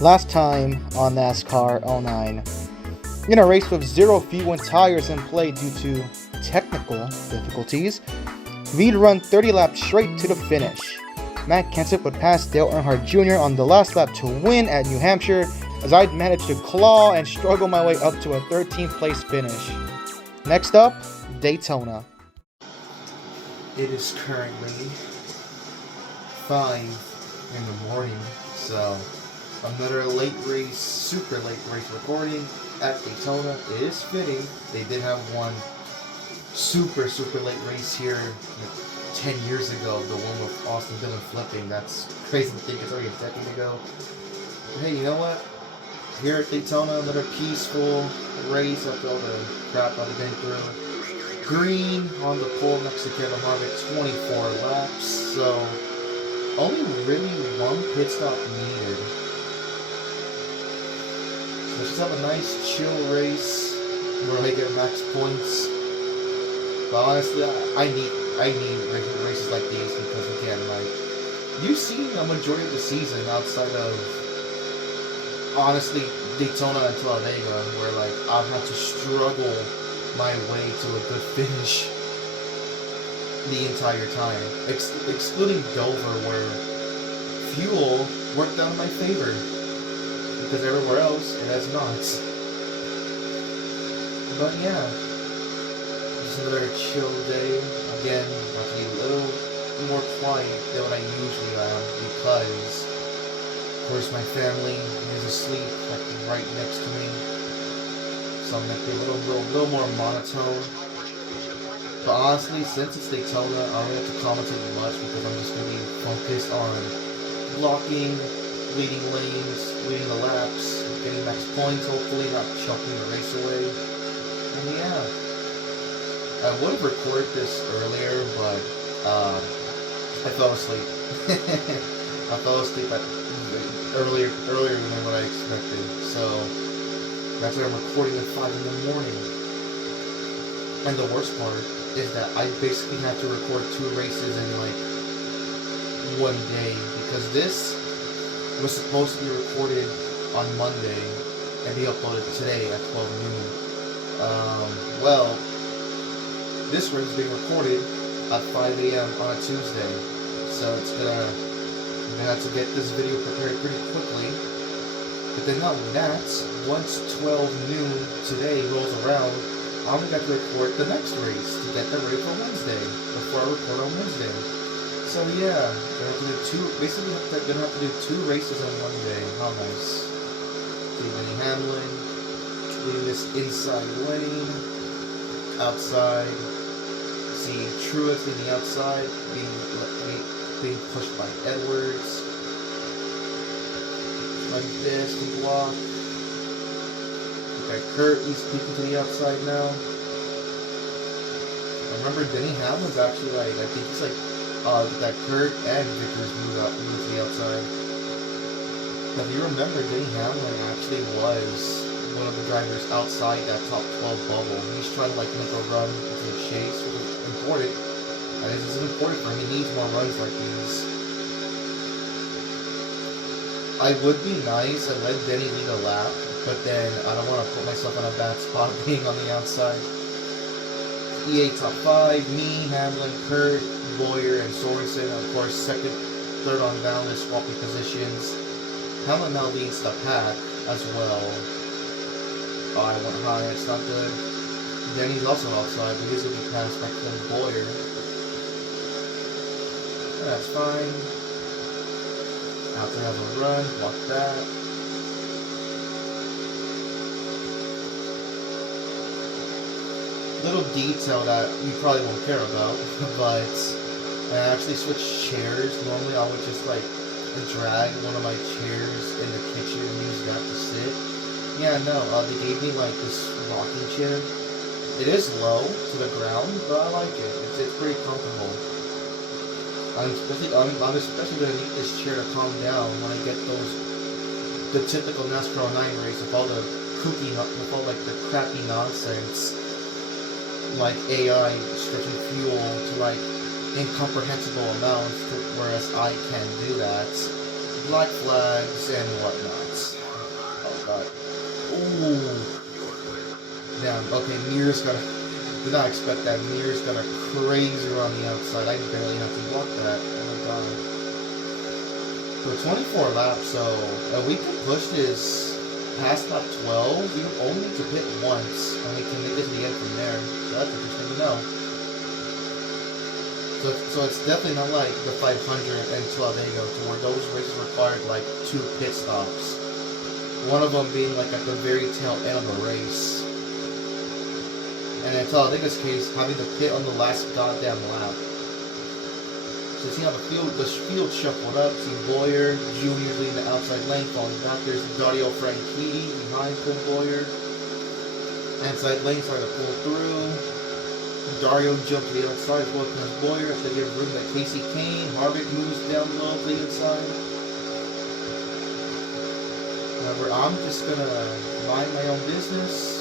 Last time on NASCAR '09, in a race with zero fuel and tires in play due to technical difficulties, we'd run 30 laps straight to the finish. Matt Kenseth would pass Dale Earnhardt Jr. on the last lap to win at New Hampshire, as I'd managed to claw and struggle my way up to a 13th place finish. Next up, Daytona. It is currently 5 in the morning, so another late race, super late race recording at Daytona. It is fitting. They did have one super late race here 10 years ago, the one with Austin Dillon flipping. That's crazy to think it's already a decade ago. But hey, you know what? Here at Daytona, another peaceful race after all the crap I've been through. Green on the pole next to Kevin Harvick, 24 laps, so only really one pit stop needed. So let's just have a nice chill race where I get max points. But honestly, I need races like these because again, like, you've seen a majority of the season outside of honestly Daytona and Talladega, where like I've had to struggle my way to a good finish the entire time, excluding Dover, where fuel worked out in my favor because everywhere else it has not. But yeah, just another chill day. Again, I'll be a little more quiet than what I usually am because, of course, my family is asleep like right next to me, so I'm gonna be a little more monotone. But honestly, since it's Daytona, I don't really have to commentate much because I'm just gonna be focused on blocking, leading lanes, leading the laps, getting max points, hopefully not choking the race away. And yeah, I would have recorded this earlier, but I fell asleep. I fell asleep earlier than what I expected. So that's why I'm recording at 5 in the morning. And the worst part is that I basically had to record 2 races in like one day, because this was supposed to be recorded on Monday and be uploaded today at 12 noon. Well, this race is being recorded at 5 a.m. on a Tuesday, so I'm gonna have to get this video prepared pretty quickly. But then not only that, once 12 noon today rolls around, I'm gonna have to record the next race to get them ready for Wednesday, before I record on Wednesday. So yeah, gonna have to do gonna have to do 2 races on one day. How nice. See Denny Hamlin leading this inside lane, outside. See Truex leading outside, being pushed by Edwards. Like this to block. Okay, Kurt, he's peeking to the outside now. I remember Denny Hamlin's actually like, I think he's like, that Kurt and Vickers moved to the outside. If you remember, Denny Hamlin actually was one of the drivers outside that top 12 bubble. He's trying to like make a run into the chase, which is important. And this is important for him. He needs more runs like these. I would be nice and let Denny lead a lap, but then I don't want to put myself in a bad spot being on the outside. EA top 5, me, Hamlin, Kurt, Boyer, and Sorensen. Of course, second, third on down, they're swapping positions. Hamlin now leads the pack as well. Oh, I went high, it's not good. Denny's also outside, but he's going to be passed by Clint Boyer. That's fine. Out to have a run, block that. Little detail that you probably won't care about, but I actually switched chairs. Normally I would just like drag one of my chairs in the kitchen and use that to sit. Yeah, no, they gave me like this rocking chair. It is low to the ground, but I like it. It's pretty comfortable. I'm especially gonna need this chair to calm down when I get the typical NASCAR 09 race with all the with all like the crappy nonsense, like AI stretching fuel to like incomprehensible amounts, whereas I can do that. black flags and whatnot. Oh god. Ooh. Damn, okay, Mir's got a... Did not expect that. Mir's got a crazy on the outside. I barely have to block that. Oh my god. So 24 laps, so we can push this past lap 12. We only need to pit once, and we can make it to the end from there. So that's interesting to know. So it's definitely not like the 500 and Talladega, to where those races required like 2 pit stops. One of them being like at the very tail end of the race. And in Talladega's case, having to pit on the last goddamn lap. So see how the field shuffled up. See Boyer, Jr. leading the outside lane, falling back. There's Dario Franchitti behind Boyer. Inside lane starting to pull through. Dario jumped to the outside, welcome as Boyer. After they give room to Casey Kane. Harvick moves down low to the inside. However, I'm just gonna mind my own business.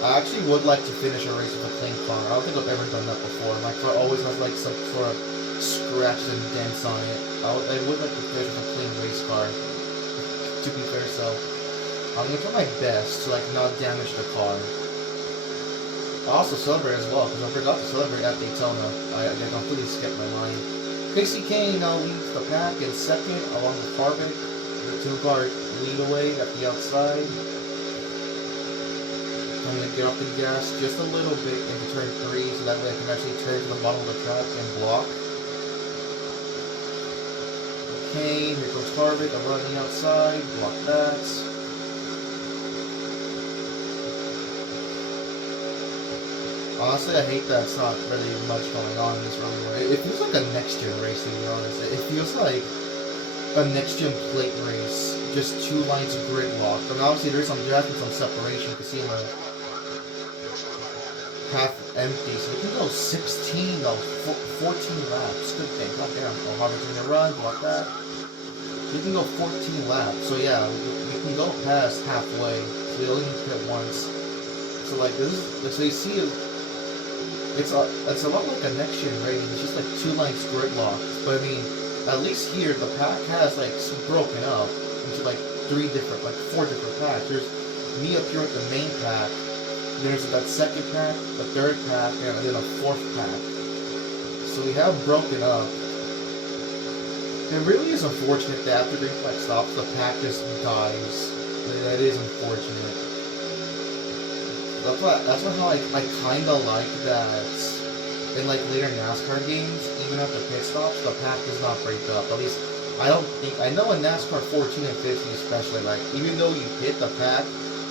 I actually would like to finish a race with a clean car. I don't think I've ever done that before. My car always has like some sort of scratches and dents on it. I would like to finish with a clean race car. To be fair, so I'm gonna try my best to like not damage the car. I also celebrate as well, because I forgot to celebrate at Daytona. I completely skipped my line. Casey Kane now leads the pack in second, along with Harvick. The 2-car lead away at the outside. I'm going to get off the gas just a little bit into turn 3, so that way I can actually turn to the bottom of the track and block. Kane, here goes Harvick, I'm running outside, block that. Honestly, I hate that it's not really much going on in this rally race. It feels like a next-gen race, to be honest. It feels like a next-gen plate race. Just 2 lines of gridlock. I mean, obviously, there has been some separation. You can see them half empty. So we can go 16, no, 14 laps. Good thing. God damn. Oh, Harvick's gonna run, block that. We can go 14 laps. So, yeah, we can go past halfway. So we only need to hit once. So, like, this is... So you see... It's a lot like a next-gen rating. It's just like 2 lines gridlock. But I mean, at least here the pack has like broken up into like 4 different packs. There's me up here with the main pack. There's that second pack, the third pack, and then a 4th pack. So we have broken up. It really is unfortunate that after green flag stops, the pack just dies. That is unfortunate. That's how I kind of like that in like later NASCAR games, even after pit stops, the pack does not break up. At least I know in NASCAR 14 and 15 especially, like even though you hit, the pack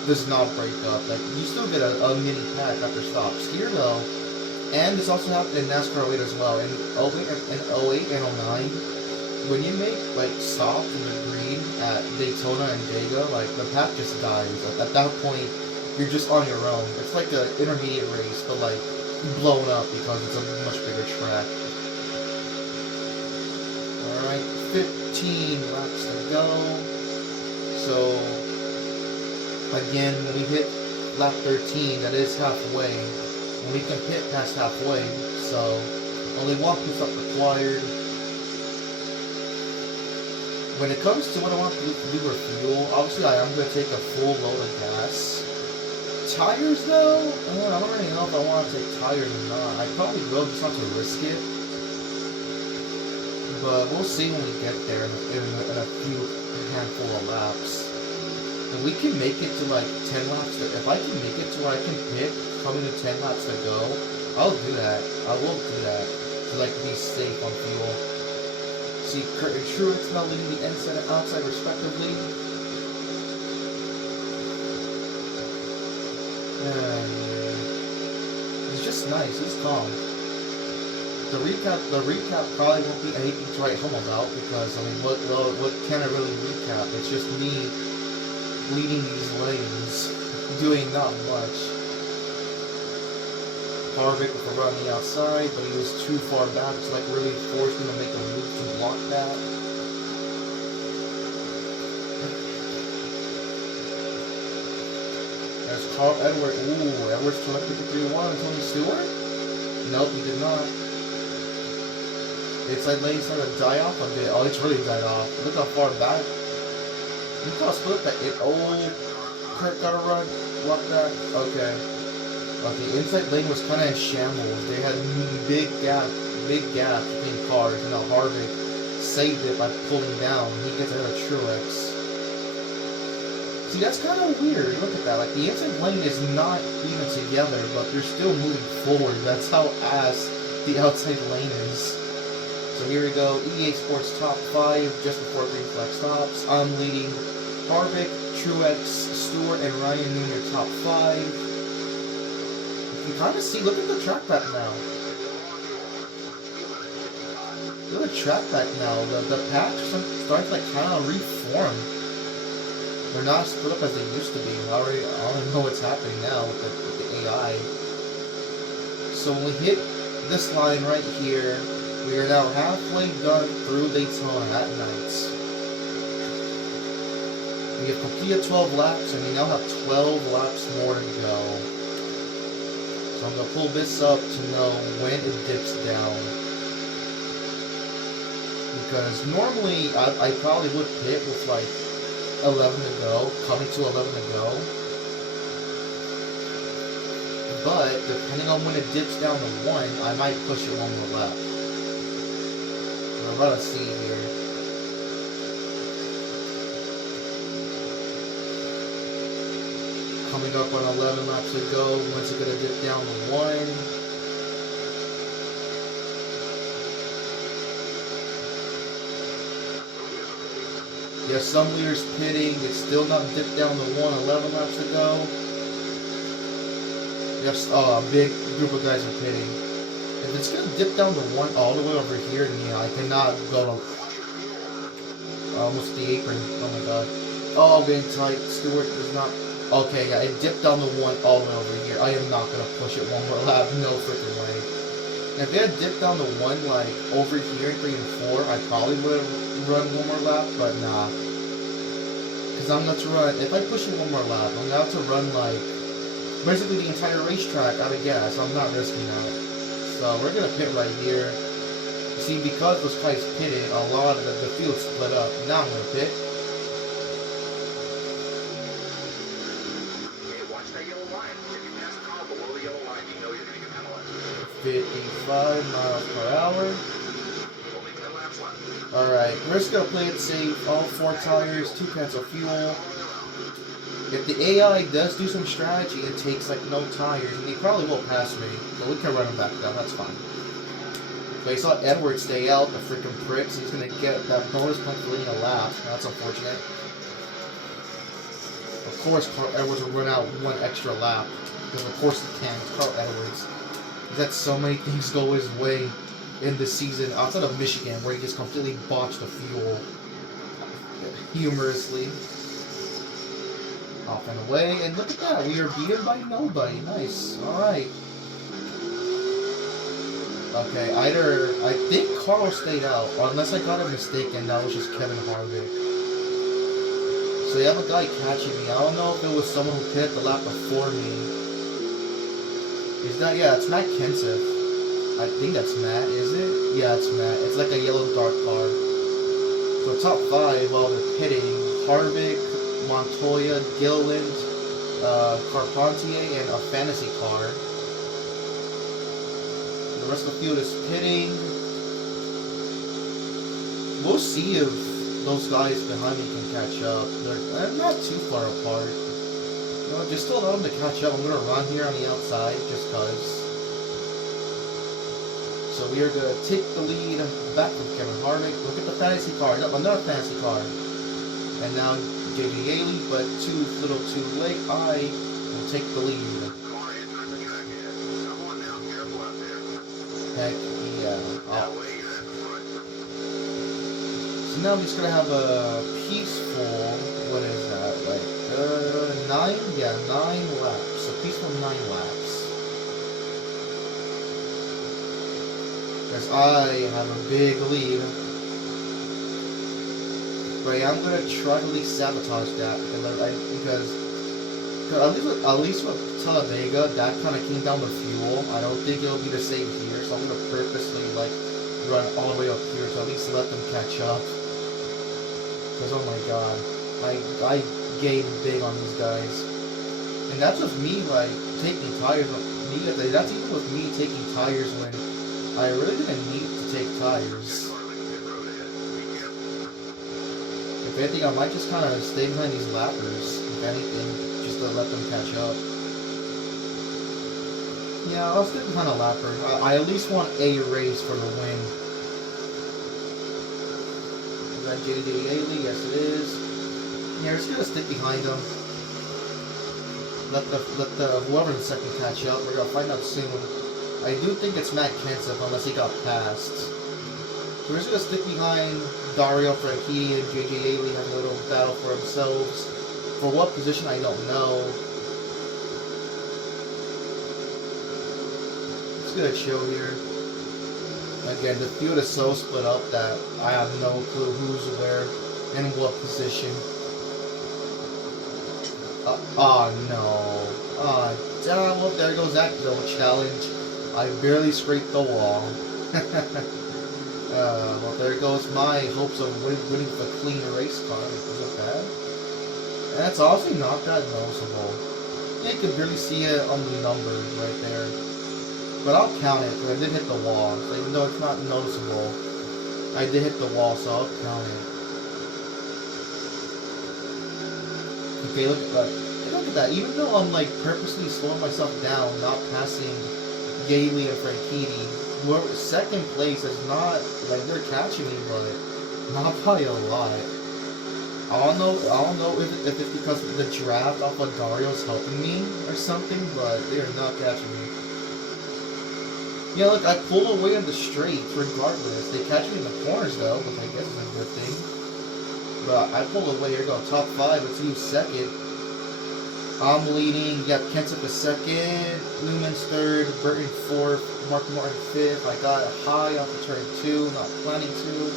does not break up. Like you still get a mini pack after stops. Here though, and this also happened in NASCAR 08 as well. In 08 and 09, when you make like stops in the green at Daytona and Dega, like the pack just dies. At that point, you're just on your own. It's like an intermediate race, but like blown up because it's a much bigger track. Alright, 15 laps to go. So, again, when we hit lap 13, that is halfway. And we can hit past halfway, so only 1 pit stop required. When it comes to what I want to do for fuel, obviously I am going to take a full load of gas. Tires though, I don't really know if I want to take tires or not. I probably will, just not to risk it. But we'll see when we get there in a handful of laps. And we can make it to like 10 laps. If I can make it to where I can pit coming to 10 laps to go, I'll do that. I will do that to like be safe on fuel. See, Kurt and Truex now leading the inside and outside respectively. It's just nice. It's calm. The recap probably won't be anything to write home about because I mean, what can I really recap? It's just me leading these lanes, doing not much. Harvick with a run on the outside, but he was too far back to like really force me to make a move to block that. There's Carl Edwards. Ooh, Edwards collected the 3-1 on Tony Stewart? Nope, he did not. Inside lane started to die off a bit. Oh, it's really died off. Look how far back. Look how split that it. Oh, Kurt gotta run. Block that. Okay. Okay, inside lane was kind of in shambles. They had big gaps between cars. And now Harvick saved it by pulling down. He gets ahead of Truex. See, that's kind of weird. Look at that. Like, the inside lane is not even together, but they're still moving forward. That's how ass the outside lane is. So here we go. EA Sports top 5 just before green flag stops. I'm leading Harvick, Truex, Stewart, and Ryan Newman top 5. You can kind of see, look at the track back now. Look at the track back now. The patch is starting to like kind of reform. They're not split up as they used to be. I don't know what's happening now with the AI. So when we hit this line right here, we are now halfway done through Daytona at night. We have completed 12 laps, and we now have 12 laps more to go. So I'm going to pull this up to know when it dips down. Because normally, I probably would pit with like 11 to go, coming to 11 to go. But, depending on when it dips down to 1, I might push it one more lap. We're about to see here. Coming up on 11 laps to go. When's it going to dip down to 1? Yeah, some leaders pitting. It's still not dipped down to 1. 11 laps to go. Yes, a big group of guys are pitting. If it's gonna dip down to 1 all the way over here, then yeah, I cannot go to almost the apron. Oh my god. Oh, getting tight. Stewart is not. Okay, yeah, it dipped down to 1 all the way over here. I am not gonna push it one more lap. No freaking way. If it had dipped down to 1 like over here, 3 and 4, I probably would have run one more lap, but nah. Because I'm going to run, if I push it one more lap, I'm going to have to run like basically the entire racetrack out of gas. I'm not risking that. So we're going to pit right here. See, because those guys pitted, a lot of the field split up. Now I'm going to pit. Watch that yellow line. If you pass the car below the yellow line, you know you're going to get penalized. 55 miles per hour. Alright, we're just going to play it safe. All 4 tires, 2 cans of fuel. If the AI does do some strategy and takes like no tires, and he probably will pass me, but we can run him back down, that's fine. But he saw Edwards stay out, the freaking pricks. He's going to get that bonus point for leading a lap. That's unfortunate. Of course, Carl Edwards will run out 1 extra lap. Because of course he can. It's Carl Edwards. He's had so many things go his way in this season, outside of Michigan, where he just completely botched the fuel. Humorously. Off and away, and look at that, we are beaten by nobody. Nice. Alright. Okay, I think Carl stayed out, or unless I got it mistaken, that was just Kevin Harvick. So you have a guy catching me. I don't know if it was someone who pitted the lap before me. Is that, yeah, it's Matt Kenseth. I think that's Matt, is it? Yeah, it's Matt. It's like a yellow dark car. So top 5 while they're pitting: Harvick, Montoya, Gilliland, Carpentier, and a fantasy car. The rest of the field is pitting. We'll see if those guys behind me can catch up. They're not too far apart. You know, just to allow them to catch up. I'm going to run here on the outside just because. So we are going to take the lead back from Kevin Harvick. Look at the fantasy car. No, another fantasy car. And now J.J. Haley, but too little too late. I will take the lead. Heck yeah. Oh. So now I'm just going to have a peaceful, what is that, like, 9? Yeah, 9 laps. A peaceful 9 laps. Because I have a big lead. But yeah, I'm going to try to at least sabotage that. Because at least with Talladega, that kind of came down to fuel. I don't think it'll be the same here. So I'm going to purposely, like, run all the way up here to at least let them catch up. Because oh my god, I gained big on these guys, and that's with me like taking tires. That's even with me taking tires when I really didn't need to take tires. If anything, I might just kind of stay behind these lappers. If anything, just to let them catch up. Yeah, I'll stick behind a lapper. I at least want a race for the win. Is that JD Ailey? Yes, it is. Yeah, we're just gonna stick behind them. Let the whoever in second catch up. We're gonna find out soon. I do think it's Matt Kenseth unless he got passed. So we're just gonna stick behind Dario Franchitti and JJ Ailey having a little battle for themselves. For what position I don't know. Let's get a chill here. Again, the field is so split up that I have no clue who's where and what position. Oh no. Well, there goes that little challenge. I barely scraped the wall. Well, there goes my hopes of winning the clean race car. Is it bad? And that's honestly not that noticeable. Yeah, you can barely see it on the number right there. But I'll count it, because I did hit the wall. So even though it's not noticeable, I did hit the wall, so I'll count it. Okay, look at that. Look at that. Even though I'm like purposely slowing myself down, not passing Gailey and Franchitti, whoever second place is not like they're catching me, but not by a lot. I don't know if it's because the draft off of Dario's helping me or something, but they are not catching me. Yeah, look, I pull away on the straights regardless. They catch me in the corners though, which I guess is a good thing. But I pull away. Here we go, top 5. Let's use second. I'm leading. You got Kenseth the second, Newman's third, Burton fourth, Mark Martin fifth. I got high off of turn 2, not planning to.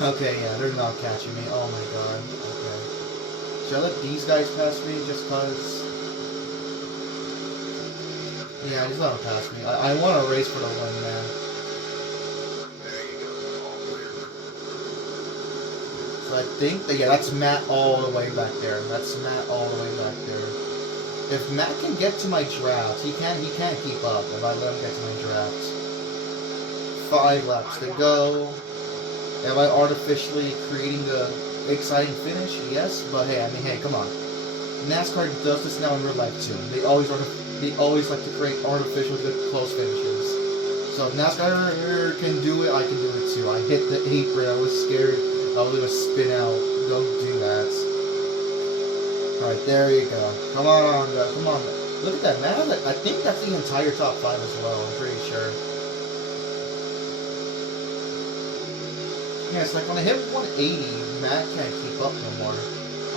Okay, yeah, they're not catching me. Oh my god. Okay. Should I let these guys pass me just cause? Yeah, just let them pass me. I want to race for the win, man. So I think that, yeah, that's Matt all the way back there. That's Matt all the way back there. If Matt can get to my draft, he can't keep up if I let him get to my draft. 5 laps to go. Am I artificially creating the exciting finish? Yes, but hey, I mean, hey, come on. NASCAR does this now in real life too. They always like to create artificial good close finishes. So if NASCAR can do it, I can do it too. I hit the apron. I was scared I was gonna spin out. Don't do that. Alright, there you go. Come on, come on. Look at that, man. I think that's the entire top 5 as well, I'm pretty sure. Yeah, it's like when I hit 180, Matt can't keep up no more.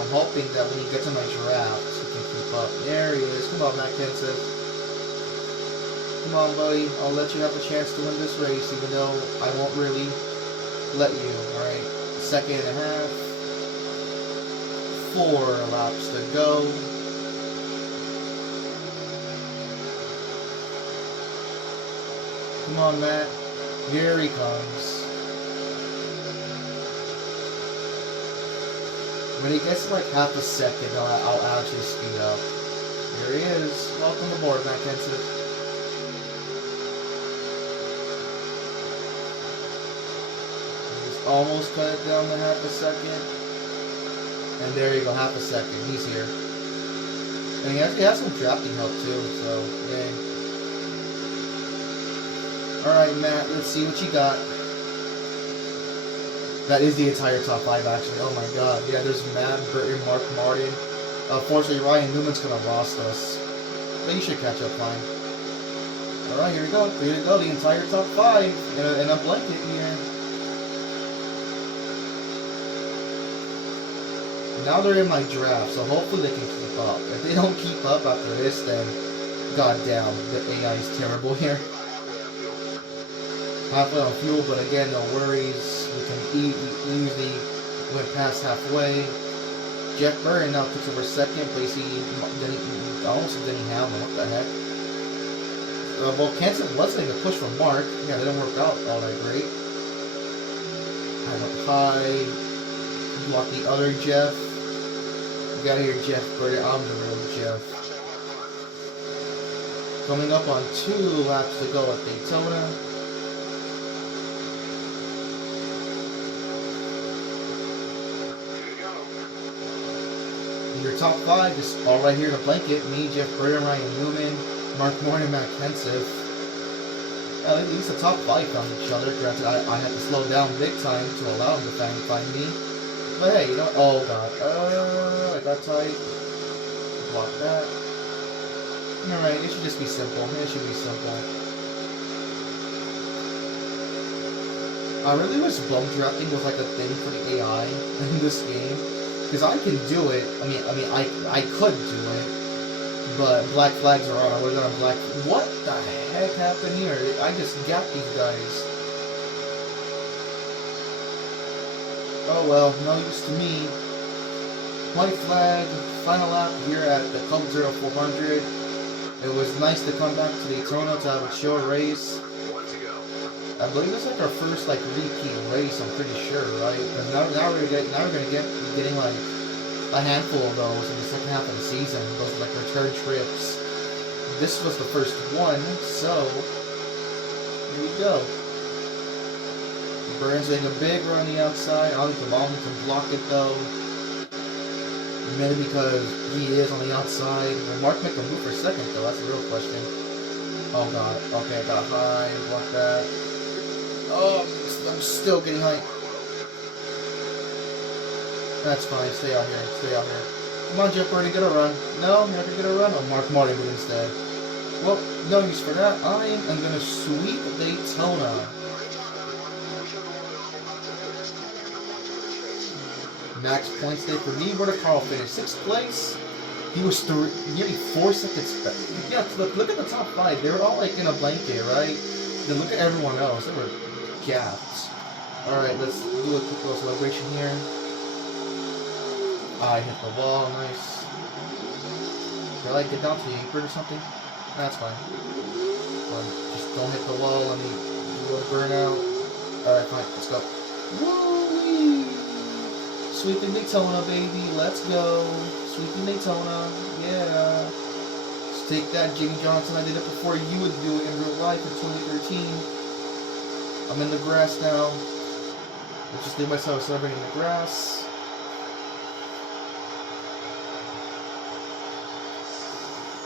I'm hoping that when he gets in my draft, he can keep up. There he is. Come on, Matt Kenseth. Come on, buddy. I'll let you have a chance to win this race, even though I won't really let you. Alright. Second and a half. 4 laps to go. Come on, Matt. Here he comes. When he gets like half a second, I'll actually speed up. Here he is. Welcome aboard, Matt Kenseth. He's almost cut it down to half a second. And there you go, half a second. He's here. And he has some drafting help too, so yay. Alright, Matt, let's see what you got. That is the entire top 5, actually. Oh my god. Yeah, there's Matt, Burton, Mark Martin. Unfortunately, Ryan Newman's gonna lost us. But you should catch up fine. Alright, here we go. Here we go. The entire top 5 in a blanket here. Now they're in my draft, so hopefully they can keep up. If they don't keep up after this, then goddamn, the AI is terrible here. Halfway on fuel, but again, no worries. We can eat. We easily went past halfway. Jeff Burton now takes over second place. He almost didn't have him. What the heck? Well, Kansas was getting a push from Mark. Yeah, they didn't work out all that great. I went high. Block the other Jeff. Get out of here, Jeff Burton. I'm the real Jeff. Coming up on 2 laps to go at Daytona. Your top 5 is all right here in the blanket. Me, Jeff Burton, Ryan Newman, Mark Moore, and Matt Kenseth. At least the top 5 found each other. Granted, I had to slow down big time to allow them to find me. But hey, you know, oh god, I got tight. Block that. Alright, it should just be simple. It should be simple. I really wish bum drafting was like a thing for the AI in this game. Because I can do it. I could do it. But black flags are on. I would have done a black. What the heck happened here? I just gapped these guys. Oh well, no use to me. White flag, final lap here at the Club 0400. It was nice to come back to Daytona to have a chill race. I believe it's like our first like repeat race. I'm pretty sure, right? Because now we're gonna get getting like a handful of those in the second half of the season. Those are like return trips. This was the first one, so here we go. Burns getting a big run on the outside. I don't think the ball can block it though. Maybe because he is on the outside. Will Mark make a move for second though? That's the real question. Oh god. Okay, I got high. Block that. Oh, I'm still getting high. That's fine. Stay out here. Stay out here. Come on, Jeff Burton, get a run. No, you're not gonna get a run. Oh, Mark Martin did instead. Well, no use for that. I am gonna sweep Daytona. Max points day for me. Where did Carl finish? 6th place. He was nearly 4 seconds back. Yeah, look at the top 5. They were all like in a blanket, right? Then look at everyone else. They were gapped. Alright, let's do a quick little celebration here. I hit the wall. Nice. Did I get down to the apron or something? That's fine. Just don't hit the wall. Let me do a burnout. Alright, fine. Let's go. Woo-wee! Sweeping Daytona, baby. Let's go. Sweeping Daytona. Yeah. Just take that, Jimmy Johnson. I did it before you would do it in real life in 2013. I'm in the grass now. Let's just leave myself celebrating in the grass.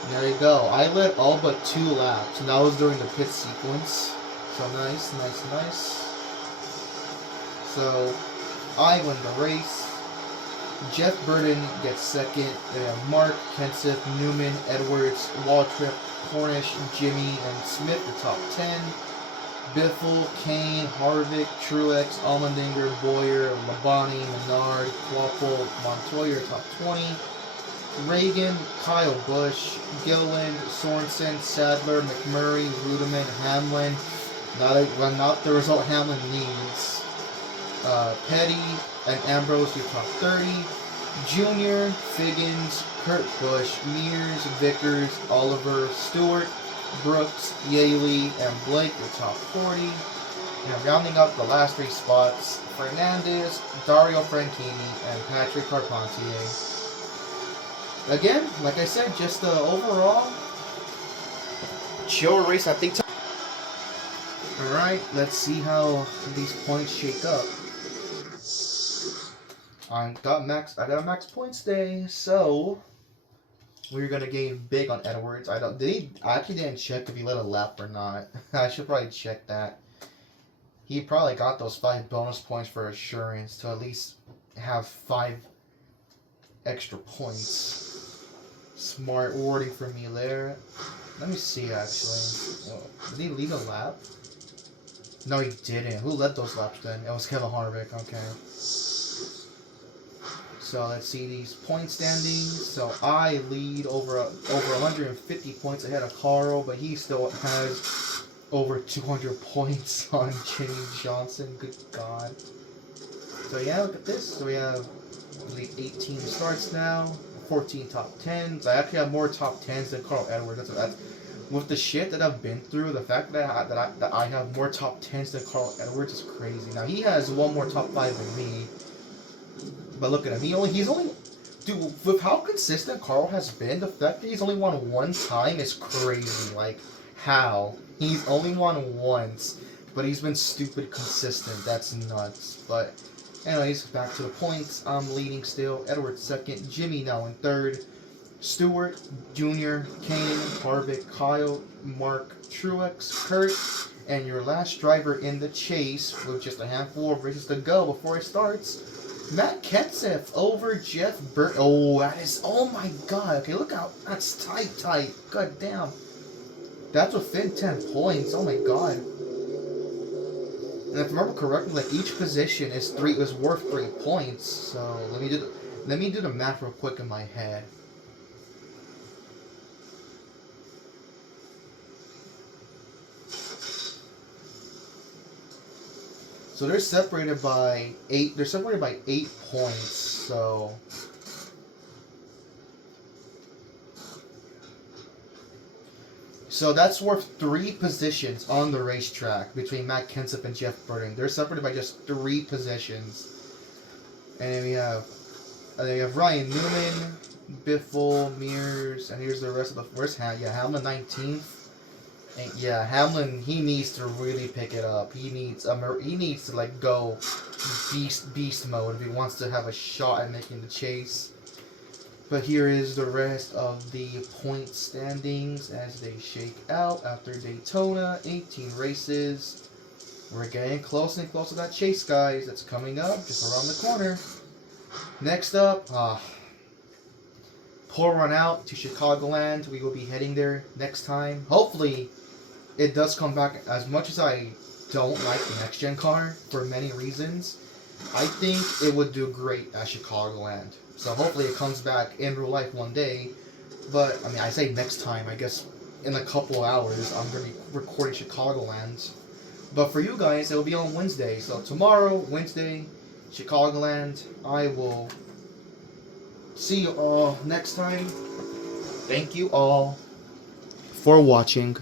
There you go. I led all but 2 laps, and that was during the pit sequence. So nice, nice, nice. So I win the race. Jeff Burton gets second. They have Mark, Kenseth, Newman, Edwards, Waltrip, Cornish, Jimmy, and Smith, the top 10. Biffle, Kane, Harvick, Truex, Allmendinger, Boyer, Labonte, Menard, Quapple, Montoya, top 20. Reagan, Kyle Busch, Gilliland, Sorensen, Sadler, McMurray, Rudiman, Hamlin. Not the result Hamlin needs. Petty and Ambrose, your top 30. Junior, Figgins, Kurt Busch, Mears, Vickers, Oliver, Stewart, Brooks, Yaley, and Blake, your top 40. And rounding up the last 3 spots, Fernandez, Dario Franchitti, and Patrick Carpentier. Again, like I said, just the overall chill race, I think. Alright, let's see how these points shake up. I got a max points day, so we're gonna gain big on Edwards. I actually didn't check if he led a lap or not. I should probably check that. He probably got those 5 bonus points for assurance to at least have 5 extra points. Smart wording for me there. Let me see actually. Did he lead a lap? No, he didn't. Who led those laps then? It was Kevin Harvick. Okay. So let's see these point standings. So I lead over 150 points ahead of Carl, but he still has over 200 points on Jimmy Johnson. Good God. So yeah, look at this. So we have 18 starts now, 14 top 10s. I actually have more top 10s than Carl Edwards. with the shit that I've been through, the fact that I have more top 10s than Carl Edwards is crazy. Now he has one more top 5 than me, but look at him. He's only dude, with how consistent Carl has been, the fact that he's only won one time is crazy. Like how he's only won once, but he's been stupid consistent. That's nuts. But anyways, back to the points. I'm leading still. Edwards second. Jimmy now in third. Stewart, Jr., Kane, Harvick, Kyle, Mark, Truex, Kurt, and your last driver in the chase with just a handful of races to go before it starts. Matt Kenseth over Jeff Burton. Oh, that is. Oh my god. Okay, look out. That's tight. God damn. That's within 10 points. Oh my god. And if I remember correctly, like each position is worth 3 points. So let me do the math real quick in my head. So they're separated by 8. They're separated by 8 points. So that's worth 3 positions on the racetrack between Matt Kenseth and Jeff Burton. They're separated by just 3 positions. And then we have Ryan Newman, Biffle, Mears, and here's the rest of the first half. Yeah, Hamlin 19th. And yeah, Hamlin, he needs to really pick it up. He needs to like go beast mode if he wants to have a shot at making the chase. But here is the rest of the point standings as they shake out after Daytona. 18 races. We're getting close and close to that chase, guys. That's coming up just around the corner. Next up, pour one out to Chicagoland. We will be heading there next time. Hopefully, it does come back. As much as I don't like the next gen car for many reasons, I think it would do great at Chicagoland. So hopefully it comes back in real life one day. But I mean, I say next time. I guess in a couple of hours I'm gonna be recording Chicagoland. But for you guys, it will be on Wednesday. So tomorrow, Wednesday, Chicagoland. I will see you all next time. Thank you all for watching.